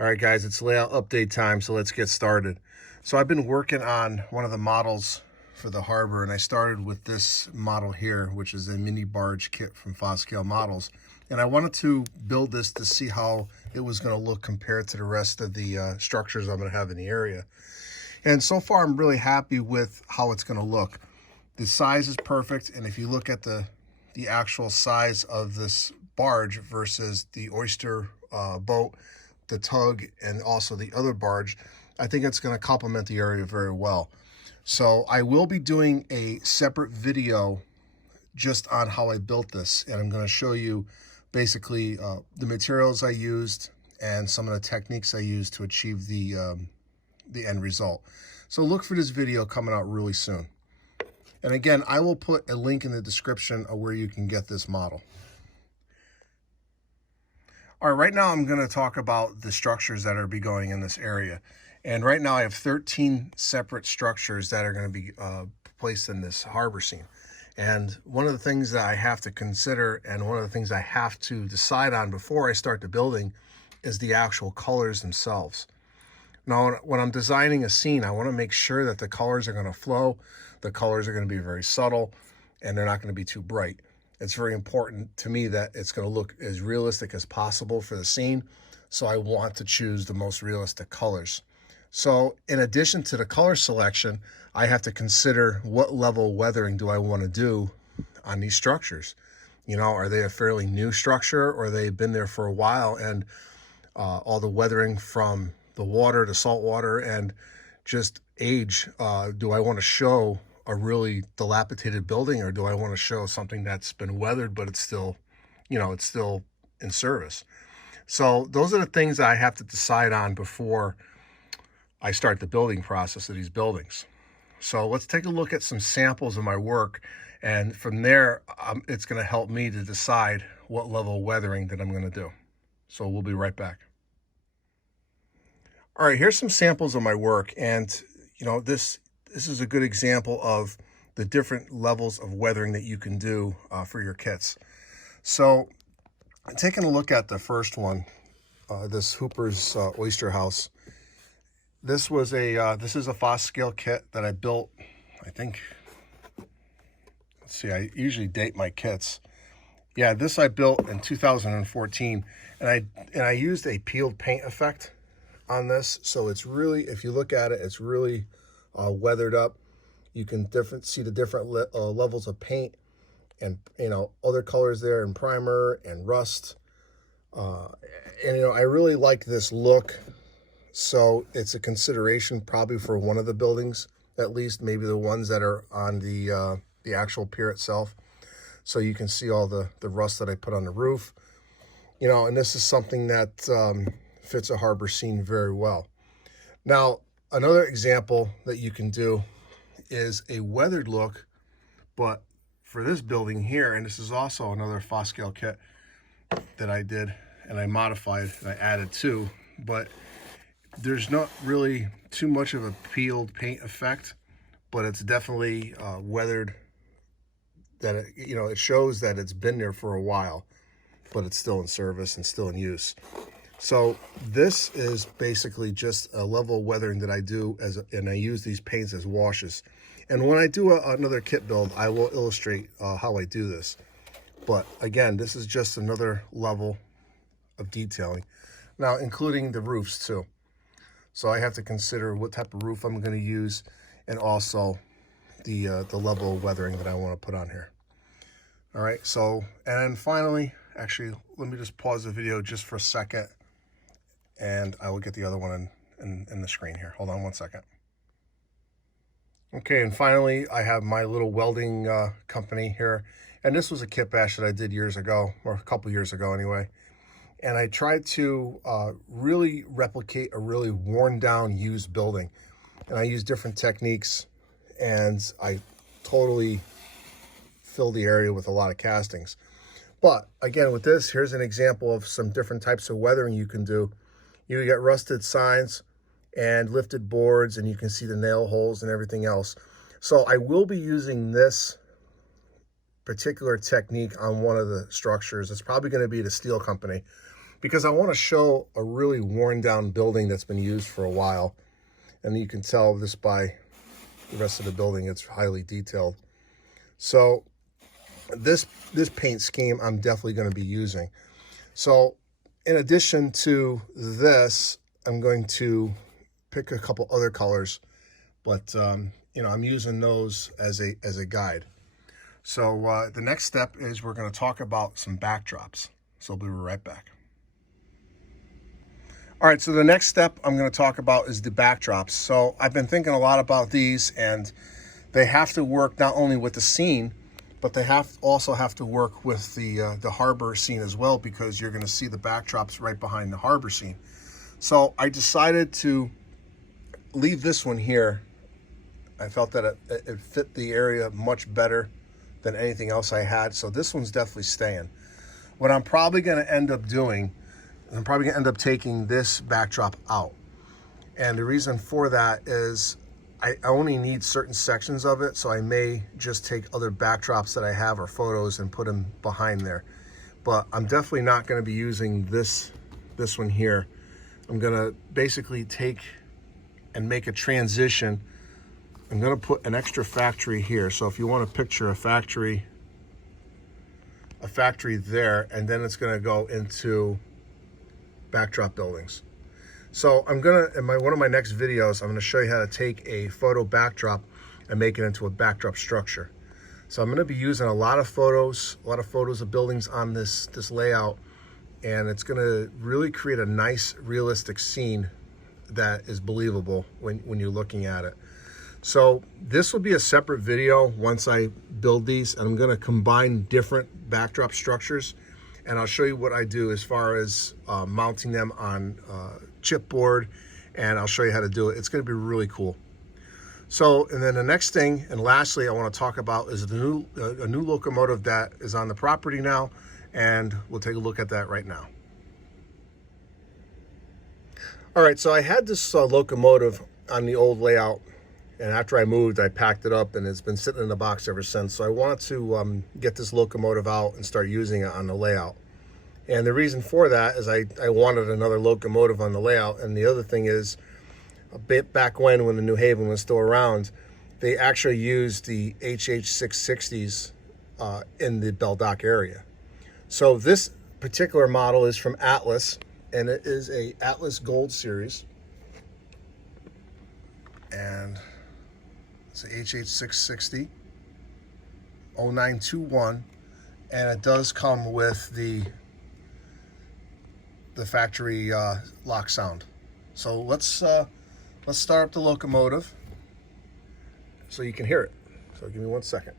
All right, guys, it's layout update time, so let's get started. So I've been working on one of the models for the harbor, and I started with this model here, which is a mini barge kit from Foscale Models. And I wanted to build this to see how it was going to look compared to the rest of the structures I'm going to have in the area. And so far, I'm really happy with how it's going to look. The size is perfect, and if you look at the actual size of this barge versus the oyster boat, the tug, and also the other barge, I think it's going to complement the area very well. So I will be doing a separate video just on how I built this, and I'm going to show you basically the materials I used and some of the techniques I used to achieve the end result. So look for this video coming out really soon. And again, I will put a link in the description of where you can get this model. All right, right now I'm going to talk about the structures that are be going in this area. And right now I have 13 separate structures that are going to be placed in this harbor scene. And one of the things that I have to consider, and one of the things I have to decide on before I start the building, is the actual colors themselves. Now, when I'm designing a scene, I want to make sure that the colors are going to flow, the colors are going to be very subtle, and they're not going to be too bright. It's very important to me that it's going to look as realistic as possible for the scene, so I want to choose the most realistic colors. So in addition to the color selection, I have to consider what level weathering do I want to do on these structures. You know, are they a fairly new structure, or they've been there for a while, and all the weathering from the water to salt water and just age, do I want to show a really dilapidated building, or do I want to show something that's been weathered but it's still, it's still in service? So those are the things that I have to decide on before I start the building process of these buildings. So let's take a look at some samples of my work, and from there it's going to help me to decide what level of weathering that I'm going to do. So we'll be right back. All right, here's some samples of my work, and this is a good example of the different levels of weathering that you can do for your kits. So taking a look at the first one, this Hooper's Oyster House. This is a Foscale kit that I built, I think, let's see, I usually date my kits. Yeah, this I built in 2014, and I used a peeled paint effect on this. So it's really, if you look at it, it's really weathered up. You can see the different levels of paint, and other colors there, and primer and rust, and I really like this look. So it's a consideration probably for one of the buildings, at least, maybe the ones that are on the actual pier itself. So you can see all the rust that I put on the roof, and this is something that fits a harbor scene very well. Now, another example that you can do is a weathered look, but for this building here, and this is also another Foscale kit that I did and I modified and I added to, but there's not really too much of a peeled paint effect, but it's definitely weathered, that it shows that it's been there for a while, but it's still in service and still in use. So this is basically just a level of weathering that I do, and I use these paints as washes. And when I do another kit build, I will illustrate how I do this. But again, this is just another level of detailing. Now, including the roofs too. So I have to consider what type of roof I'm going to use, and also the level of weathering that I want to put on here. All right, so, and finally, actually, let me just pause the video just for a second, and I will get the other one in the screen here. Hold on one second. Okay, and finally, I have my little welding company here. And this was a kit bash that I did years ago, or a couple years ago anyway. And I tried to really replicate a really worn down used building. And I used different techniques, and I totally filled the area with a lot of castings. But again, with this, here's an example of some different types of weathering you can do. You get rusted signs and lifted boards, and you can see the nail holes and everything else. So I will be using this particular technique on one of the structures. It's probably going to be the steel company, because I want to show a really worn down building that's been used for a while. And you can tell this by the rest of the building, it's highly detailed. So this paint scheme I'm definitely going to be using. So in addition to this, I'm going to pick a couple other colors, but you know, I'm using those as a guide. So the next step is we're going to talk about some backdrops. So we'll be right back. All right, so the next step I'm going to talk about is the backdrops. So I've been thinking a lot about these, and they have to work not only with the scene, but they also have to work with the harbor scene as well, because you're going to see the backdrops right behind the harbor scene. So I decided to leave this one here. I felt that it fit the area much better than anything else I had. So this one's definitely staying. What I'm probably going to end up doing, I'm probably going to end up taking this backdrop out. And the reason for that is I only need certain sections of it, so I may just take other backdrops that I have or photos and put them behind there. But I'm definitely not going to be using this one here. I'm going to basically take and make a transition. I'm going to put an extra factory here. So if you want to picture a factory there, and then it's going to go into backdrop buildings. So I'm gonna, in one of my next videos, I'm gonna show you how to take a photo backdrop and make it into a backdrop structure. So I'm gonna be using a lot of photos of buildings on this layout, and it's gonna really create a nice, realistic scene that is believable when you're looking at it. So this will be a separate video once I build these, and I'm gonna combine different backdrop structures, and I'll show you what I do as far as mounting them on chipboard, and I'll show you how to do it. It's going to be really cool. So, and then the next thing, and lastly, I want to talk about is a new locomotive that is on the property now, and we'll take a look at that right now. All right, so I had this locomotive on the old layout, and after I moved, I packed it up, and it's been sitting in the box ever since. So I wanted to get this locomotive out and start using it on the layout. And the reason for that is I wanted another locomotive on the layout. And the other thing is, a bit back when the New Haven was still around, they actually used the HH660s in the Belle Dock area. So this particular model is from Atlas, and it is a Atlas Gold Series. And it's a HH660 0921, and it does come with the factory lock sound. So let's start up the locomotive so you can hear it. So give me 1 second.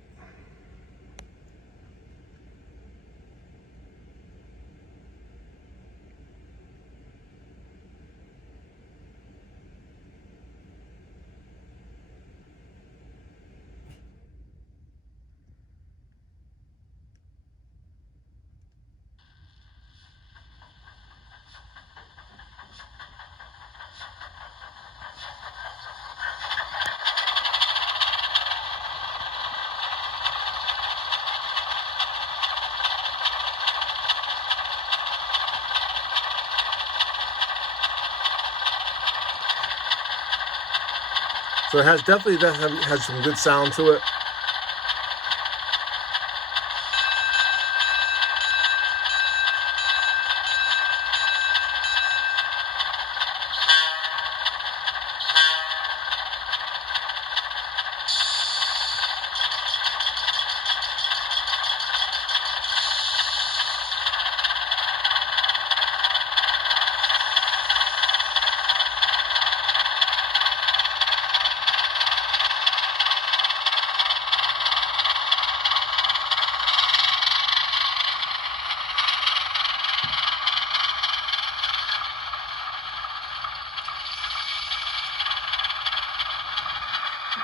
So it has definitely has some good sound to it.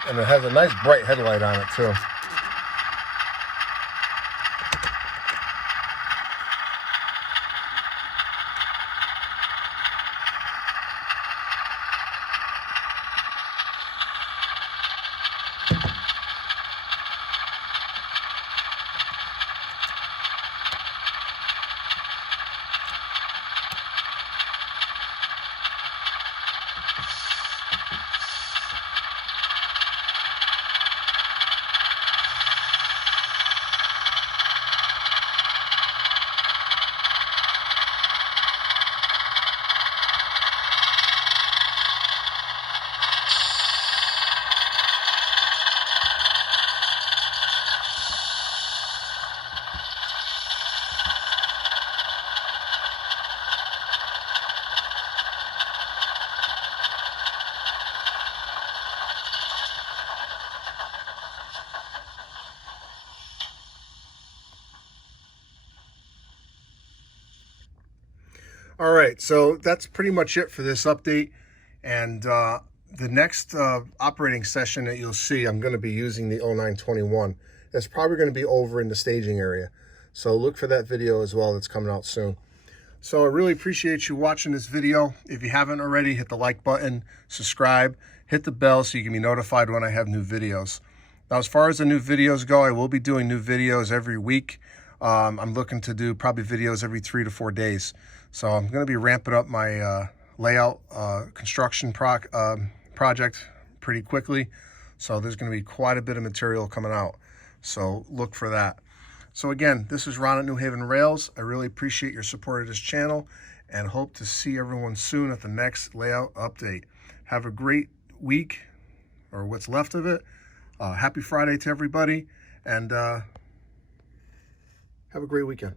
And it has a nice bright headlight on it too. All right, so that's pretty much it for this update. And the next operating session that you'll see, I'm going to be using the 0921. It's probably going to be over in the staging area. So look for that video as well. That's coming out soon. So I really appreciate you watching this video. If you haven't already, hit the like button, subscribe, hit the bell so you can be notified when I have new videos. Now, as far as the new videos go, I will be doing new videos every week. I'm looking to do probably videos every 3 to 4 days. So I'm going to be ramping up my layout construction project pretty quickly. So there's going to be quite a bit of material coming out. So look for that. So again, this is Ron at New Haven Rails. I really appreciate your support of this channel and hope to see everyone soon at the next layout update. Have a great week, or what's left of it. Happy Friday to everybody, and have a great weekend.